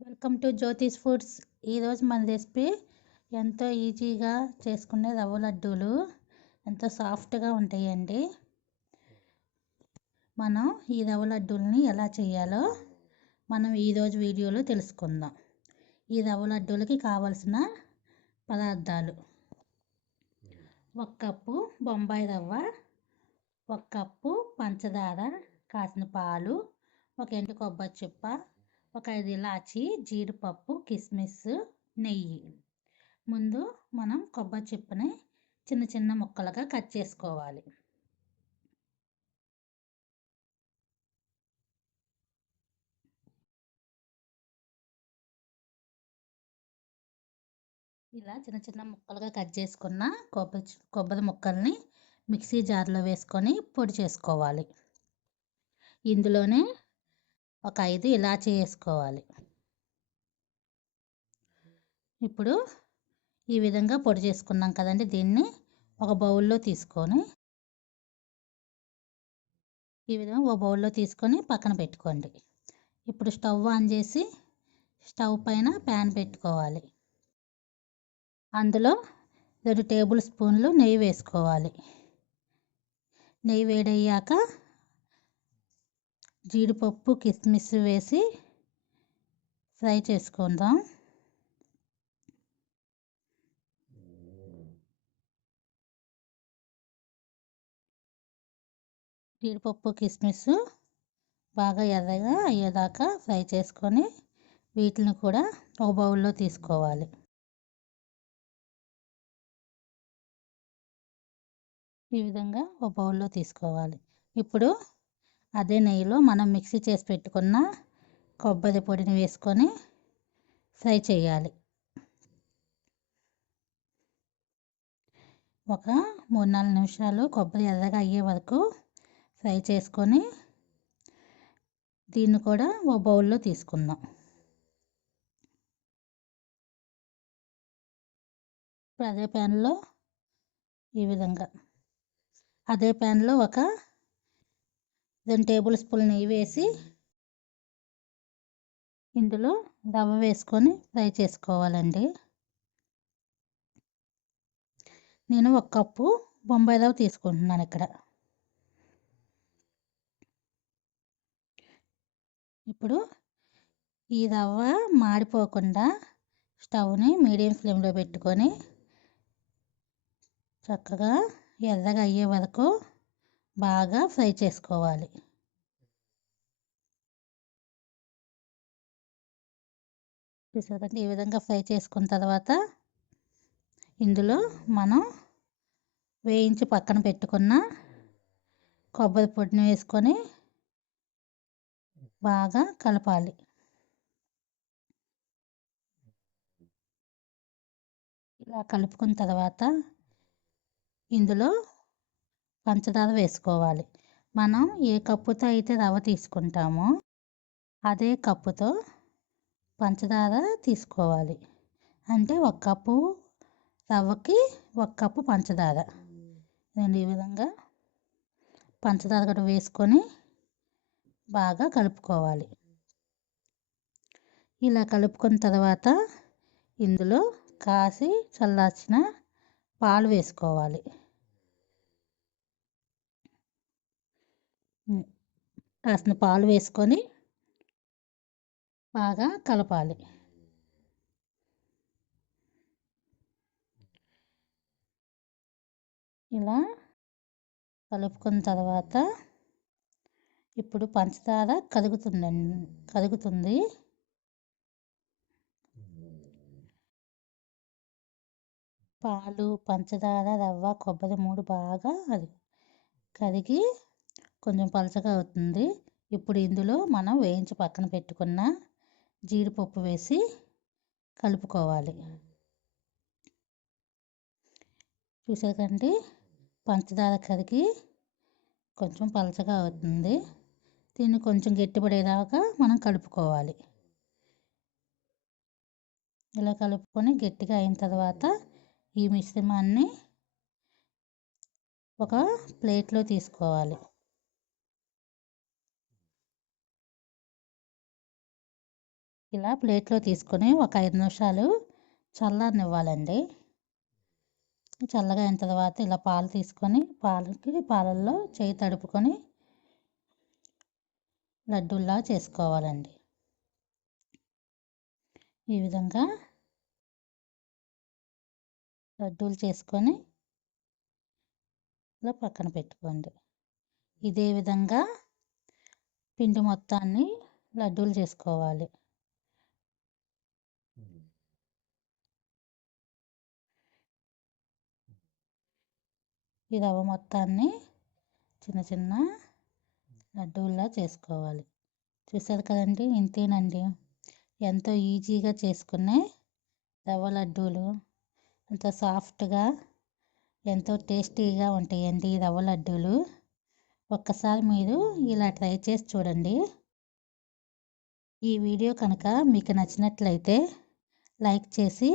Welcome to Jyothish foods. ఈరోజు మన recipe ఎంతో ఈజీగా చేసుకునే రవ్వ లడ్డూలు. ఎంతో సాఫ్ట్గా ఉంటాయండి. మనం ఈ రవ్వ లడ్డూలని ఎలా చేయాలో మనం ఈరోజు వీడియోలో తెలుసుకుందాం. ఈ రవ్వ లడ్డూలకి కావలసిన పదార్థాలు: 1 కప్పు బొంబాయి రవ్వ, 1 కప్పు పంచదార, కాసిన పాలు, 1 ఎండు కొబ్బరి చిప్ప, 1 5 ఇలాచి, జీడిపప్పు, కిస్మిస్, నెయ్యి. ముందు మనం కొబ్బరి చిప్పని చిన్న చిన్న ముక్కలుగా కట్ చేసుకోవాలి. ఇలా చిన్న చిన్న ముక్కలుగా కట్ చేసుకున్న కొబ్బరి ముక్కల్ని మిక్సీ జార్లో వేసుకొని పొడి చేసుకోవాలి. ఇందులోనే 1 5 ఇలాచి వేసుకోవాలి. ఇప్పుడు ఈ విధంగా పొడి చేసుకున్నాం కదండి, దీన్ని ఒక బౌల్లో తీసుకొని ఈ విధంగా ఒక బౌల్లో తీసుకొని పక్కన పెట్టుకోండి. ఇప్పుడు స్టవ్ ఆన్ చేసి స్టవ్ పైన ప్యాన్ పెట్టుకోవాలి. అందులో 2 టేబుల్ స్పూన్లు నెయ్యి వేసుకోవాలి. నెయ్యి వేడయ్యాక జీడిపప్పు, కిస్మిస్ వేసి ఫ్రై చేసుకుందాం. జీడిపప్పు, కిస్మిస్ బాగా ఎర్రగా అయ్యేదాకా ఫ్రై చేసుకొని వీటిని కూడా ఒక బౌల్లో తీసుకోవాలి. ఈ విధంగా ఒక బౌల్లో తీసుకోవాలి. ఇప్పుడు అదే నెయ్యిలో మనం మిక్సీ చేసి పెట్టుకున్న కొబ్బరి పొడిని వేసుకొని ఫ్రై చేయాలి. ఒక 3-4 నిమిషాలు కొబ్బరి ఎర్రగా అయ్యే వరకు ఫ్రై చేసుకొని దీన్ని కూడా ఒక బౌల్లో తీసుకుందాం. ఇప్పుడు అదే ప్యాన్లో ఒక 2 టేబుల్ స్పూన్లు నెయ్యి వేసి ఇందులో రవ్వ వేసుకొని ఫ్రై చేసుకోవాలండి. నేను 1 కప్పు బొంబాయి రవ్వ తీసుకుంటున్నాను ఇక్కడ. ఇప్పుడు ఈ రవ్వ మాడిపోకుండా స్టవ్ని మీడియం ఫ్లేమ్లో పెట్టుకొని చక్కగా ఎర్రగా అయ్యే వరకు బాగా ఫ్రై చేసుకోవాలి. చూసారంటే ఈ విధంగా ఫ్రై చేసుకున్న తర్వాత ఇందులో మనం వేయించి పక్కన పెట్టుకున్న కొబ్బరి పొడిని వేసుకొని బాగా కలపాలి. ఇలా కలుపుకున్న తర్వాత ఇందులో పంచదార వేసుకోవాలి. మనం ఏ కప్పుతో అయితే రవ్వ తీసుకుంటామో అదే కప్పుతో పంచదార తీసుకోవాలి. అంటే 1 కప్పు రవ్వకి 1 కప్పు పంచదార. నేను ఈ విధంగా పంచదార కూడా వేసుకొని బాగా కలుపుకోవాలి. ఇలా కలుపుకున్న తర్వాత ఇందులో కాసి చల్లార్చిన పాలు వేసుకోవాలి. కాసిన పాలు వేసుకొని బాగా కలపాలి. ఇలా కలుపుకున్న తర్వాత ఇప్పుడు పంచదార కరుగుతుంది. పాలు, పంచదార, రవ్వ, కొబ్బరి 3 బాగా కరిగి కొంచెం పలచగా అవుతుంది. ఇప్పుడు ఇందులో మనం వేయించి పక్కన పెట్టుకున్న జీడిపప్పు వేసి కలుపుకోవాలి. చూసాకండి, పంచదార కరిగి కొంచెం పలచగా అవుతుంది. దీన్ని కొంచెం గట్టిపడేదాకా మనం కలుపుకోవాలి. ఇలా కలుపుకొని గట్టిగా అయిన తర్వాత ఈ మిశ్రమాన్ని ఒక ప్లేట్లో తీసుకోవాలి. ఇలా ప్లేట్లో తీసుకొని ఒక 5 నిమిషాలు చల్లనివ్వాలండి. చల్లగా అయిన తర్వాత ఇలా పాలు తీసుకొని పాలల్లో చేయి తడుపుకొని లడ్డూల్లా చేసుకోవాలండి. ఈ విధంగా లడ్డూలు చేసుకొని ఇలా పక్కన పెట్టుకోండి. ఇదే విధంగా పిండి మొత్తాన్ని లడ్డూలు చేసుకోవాలి. ఈ రవ్వ మొత్తాన్ని చిన్న చిన్న లడ్డూల్లా చేసుకోవాలి. చూసారు కదండి, ఇంతేనండి. ఎంతో ఈజీగా చేసుకునే రవ్వ లడ్డూలు. ఎంతో సాఫ్ట్గా ఎంతో టేస్టీగా ఉంటాయండి ఈ రవ్వ లడ్డూలు. ఒక్కసారి మీరు ఇలా ట్రై చేసి చూడండి. ఈ వీడియో కనుక మీకు నచ్చినట్లయితే లైక్ చేసి